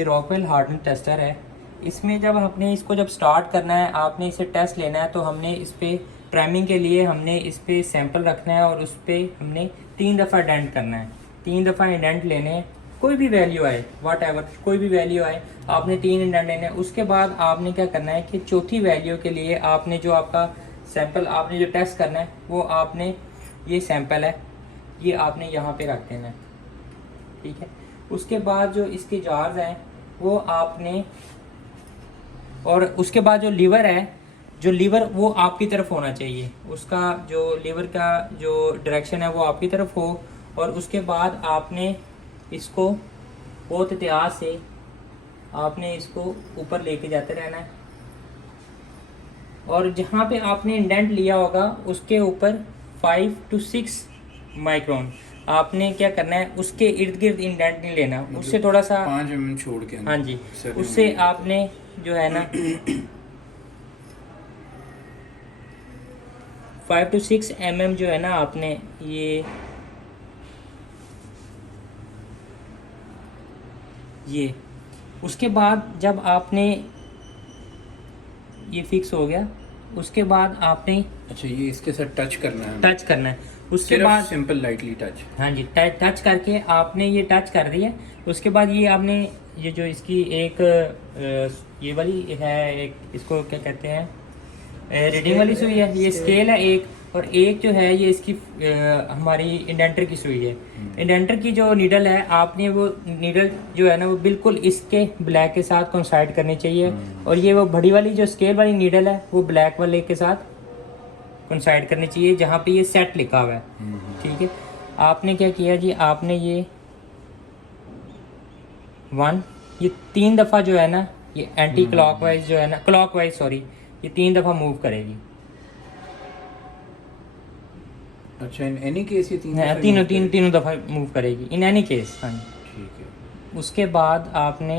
ये Rockwell harden tester है। इसमें जब आपने इसको जब स्टार्ट करना है, आपने इसे टेस्ट लेना है, तो हमने इस पर प्राइमिंग के लिए हमने इस पर सैंपल रखना है और उस पर हमने 3 दफ़ा डेंट करना है। 3 दफ़ा इंडेंट लेने हैं, कोई भी वैल्यू आए, वाट एवर कोई भी वैल्यू आए, आपने 3 इंडेंट लेने हैं। उसके बाद आपने क्या करना है कि चौथी वैल्यू के लिए आपने जो आपका सैंपल आपने जो टेस्ट करना है, वो आपने ये सैंपल है, ये आपने यहाँ पे रख देना है, ठीक है। उसके बाद जो इसके जार्स हैं वो आपने, और उसके बाद जो लीवर है, जो लीवर वो आपकी तरफ होना चाहिए, उसका जो लीवर का जो डायरेक्शन है वो आपकी तरफ हो। और उसके बाद आपने इसको बहुत एहतियात से आपने इसको ऊपर लेके जाते रहना है, और जहाँ पे आपने इंडेंट लिया होगा उसके ऊपर 5 to 6 माइक्रोन आपने क्या करना है, उसके इर्द गिर्द इंडेंट नहीं लेना, उससे थोड़ा सा 5 mm छोड़ के। हाँ जी, उससे आपने जो है ना 5 to 6 mm जो है ना आपने ये उसके बाद जब आपने ये फिक्स हो गया, उसके बाद आपने अच्छा ये इसके साथ टच करना है, टच करना है। उसके सिर्फ बाद सिंपल लाइटली टच। हाँ जी, टच करके आपने ये टच कर दिया। उसके बाद ये आपने ये जो इसकी एक ये वाली है, एक इसको क्या कहते हैं, रीडिंग वाली सुई है, ये स्केल है एक, और एक जो है ये इसकी हमारी इंडेंटर की सुई है। इंडेंटर की जो नीडल है, आपने वो नीडल जो है ना वो बिल्कुल इसके ब्लैक के साथ कोइंसाइड करनी चाहिए, और ये वो बड़ी वाली जो स्केल वाली नीडल है वो ब्लैक वाले के साथ कोइंसाइड करनी चाहिए, जहाँ पे ये सेट लिखा हुआ है, ठीक है। आपने क्या किया जी, आपने ये 1 ये 3 दफ़ा जो है ना, ये एंटी क्लॉकवाइज जो है ना, क्लॉकवाइज सॉरी, ये 3 दफ़ा मूव करेगी। अच्छा इन एनी केस ये तीनों दफ़ा मूव करेगी इन एनी केस। हाँ जी, ठीक है। उसके बाद आपने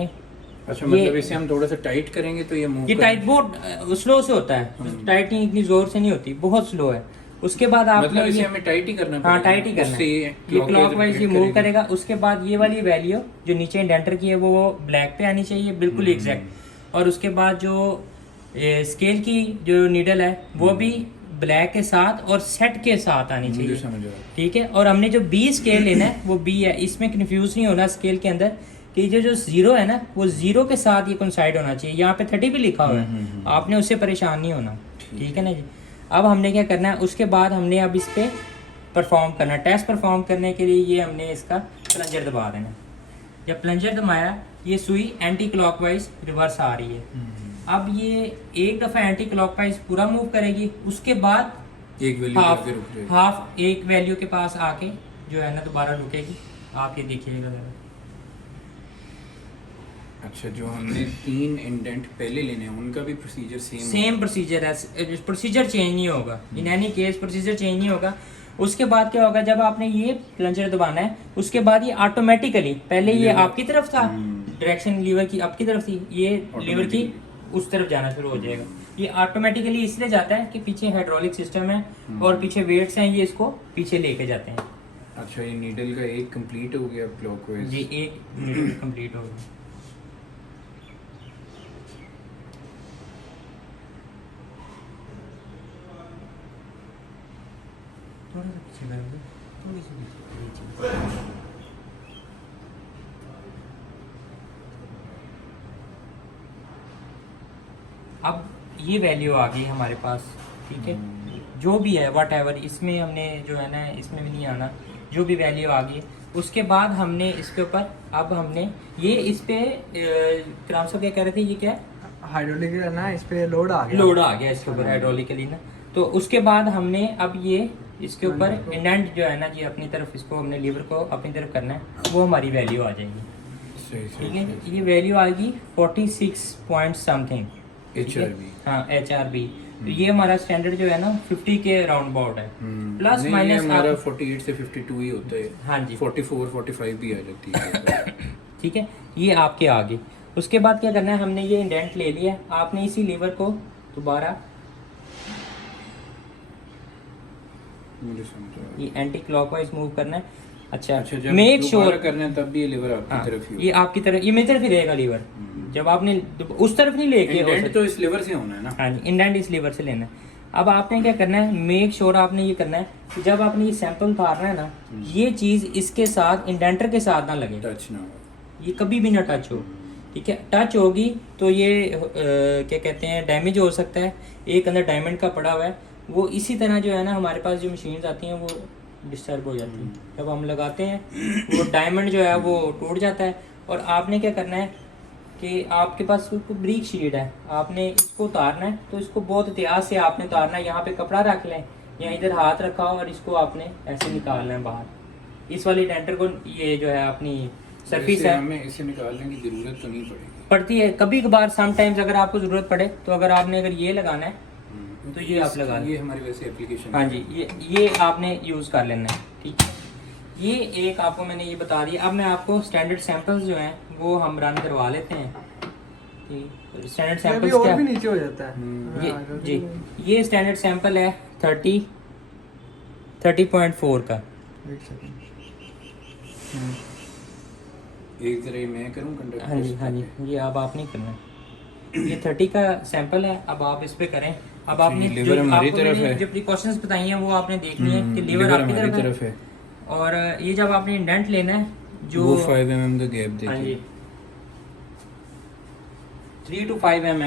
अच्छा मतलब इसे हम थोड़ा सा टाइट करेंगे तो ये मूव ये टाइट बहुत स्लो से होता है, टाइट नहीं इतनी जोर से नहीं होती, बहुत स्लो है। उसके बाद आपने मतलब इसे हमें टाइट ही करना हाँ टाइट ही करना है, ये क्लॉकवाइज ये मूव करेगा। उसके बाद ये वाली वैल्यू जो नीचे इंडेंटर की है वो ब्लैक पे आनी चाहिए, बिल्कुल एग्जैक्ट। और उसके बाद जो स्केल की जो नीडल है वो भी ब्लैक के साथ और सेट के साथ आनी चाहिए, ठीक है। और हमने जो बी स्केल लेना है वो बी है, इसमें कंफ्यूज नहीं होना स्केल के अंदर कि जो जीरो है ना वो जीरो के साथ ये कोइंसाइड होना चाहिए। यहाँ पे 30 भी लिखा हुआ है, आपने उससे परेशान नहीं होना, ठीक है ना जी। अब हमने क्या करना है, उसके बाद हमने अब इस पे परफॉर्म करना है। टेस्ट परफॉर्म करने के लिए ये हमने इसका प्लंजर दबा देना। जब प्लंजर दबाया, ये सुई एंटी क्लॉकवाइज रिवर्स आ रही है। अब ये एक दफ़ा एंटी क्लॉकवाइज पूरा मूव करेगी, उसके बाद एक वैल्यू हाफ एक वैल्यू के पास आके जो है ना दोबारा रुकेगी। आप ये देखिएगा ज़रा। अच्छा जो हमने 3 इंडेंट पहले लेने हैं उनका भी प्रोसीजर सेम प्रोसीजर है, प्रोसीजर चेंज नहीं होगा, in any case procedure change नहीं होगा। उसके बाद क्या होगा, जब आपने ये प्लंजर दबाना है, उसके बाद ये ऑटोमेटिकली, पहले ये आपकी तरफ था, डायरेक्शन लीवर की आपकी तरफ थी, ये लीवर की उस तरफ जाना शुरू हो जाएगा। ये ऑटोमेटिकली इसलिए जाता है कि पीछे हाइड्रोलिक सिस्टम है और पीछे वेट्स हैं, ये इसको पीछे लेके जाते हैं। अच्छा ये नीडल का एक कंप्लीट हो गया क्लॉकवाइज जी, एक नीडल कंप्लीट हो गया। थोड़ा सा पीछे करेंगे, थोड़ी सी पीछे। अब ये वैल्यू आ गई हमारे पास, ठीक है। जो भी है वट एवर, इसमें हमने जो है ना, इसमें भी नहीं आना, जो भी वैल्यू आ गई। उसके बाद हमने इसके ऊपर अब हमने ये इस पे क्राम साहब क्या कह रहे थे, ये क्या हाइड्रोलिक है ना, इस पे लोड आ गया इसके ऊपर हाइड्रोलिकली ना। तो उसके बाद हमने अब ये इसके ऊपर इंडेंट जो है ना जी, अपनी तरफ इसको हमने लीवर को अपनी तरफ करना है, वो हमारी वैल्यू आ जाएगी, ठीक है। ये वैल्यू आएगी 46 पॉइंट समथिंग HRV। हाँ HRV। तो ये हमारा स्टैंडर्ड जो है ना 50 के राउंड अबाउट है, प्लस माइनस हमारा 48 से 52 ही होता है। हाँ जी, 44 45 भी आ जाती है। ठीक है, ये आपके आगे। उसके बाद क्या करना है, हमने ये इंडेंट ले लिया, आपने इसी लीवर को दोबारा ये एंटी क्लॉकवाइज मूव करना है। अच्छा अच्छा जब मेक दोबारा श्योर, करना है तब भी ये लीवर आपकी तरफ ही ये आपकी तरफ, ये मेरी तरफ ही रहेगा लीवर। जब आपने उस तरफ नहीं लेके इंडेंट तो इस लीवर से होना है ना। हाँ जी, इंडेंट इस लीवर से लेना है। अब आपने क्या करना है, मेक श्योर आपने ये करना है कि जब आपने ये सैंपल उतारना है ना, ये चीज़ इसके साथ इंडेंटर के साथ ना लगे, टच ना हो। ये कभी भी ना टच हो, ठीक है। टच होगी तो ये क्या कहते हैं डैमेज हो सकता है। एक अंदर डायमंड का पड़ा हुआ है, वो इसी तरह जो है ना हमारे पास जो मशीन्स आती हैं वो डिस्टर्ब हो जाती हैं। जब हम लगाते हैं वो डायमंड जो है वो टूट जाता है। और आपने क्या करना है कि आपके पास कोई ब्रीक शीट है, आपने इसको उतारना है तो इसको बहुत एहतियात से आपने उतारना है। यहाँ पे कपड़ा रख लें या इधर हाथ रखा हो और इसको आपने ऐसे निकालना है बाहर। इस वाली डेंटर को ये जो है अपनी सरफेस इसे है हमें इसे निकालने की जरूरत तो नहीं पड़ेगी। पड़ती है कभी कभार, समटाइम्स अगर आपको ज़रूरत पड़े तो अगर आपने अगर ये लगाना है तो ये आप लगा लें। ये हमारी वैसे एप्लीकेशन हाँ जी, ये आपने यूज़ कर लेना है, ठीक है। ये एक आपको मैंने ये बता दिया। अब मैं आपको स्टैंडर्ड सैंपल्स जो हैं वो हम रन करवा लेते हैं। स्टैंडर्ड ये भी सैंपल्स और क्या भी नीचे हो जाता है। ये हाँ, जी, ये स्टैंडर्ड सैंपल है 30.4 का। एक सेकंड। एक जरा ये मैं करूं कंडक्ट। हाँ जी, हाँ जी, ये अब आप नहीं करना है। ये 30 का सैंपल है, अब आप इस पे करें। अब आपने ये लीवर हमारी आपको तरफ मैंने है। जो प्रिकॉशंस बताई हैं वो आपने देखनी है कि लीवर लीवर आपकी हमारी तरफ है। और ये जब आपने इंडेंट लेना है जो वो 5 mm का गैप हाँ देखिए। जी 3 to 5 mm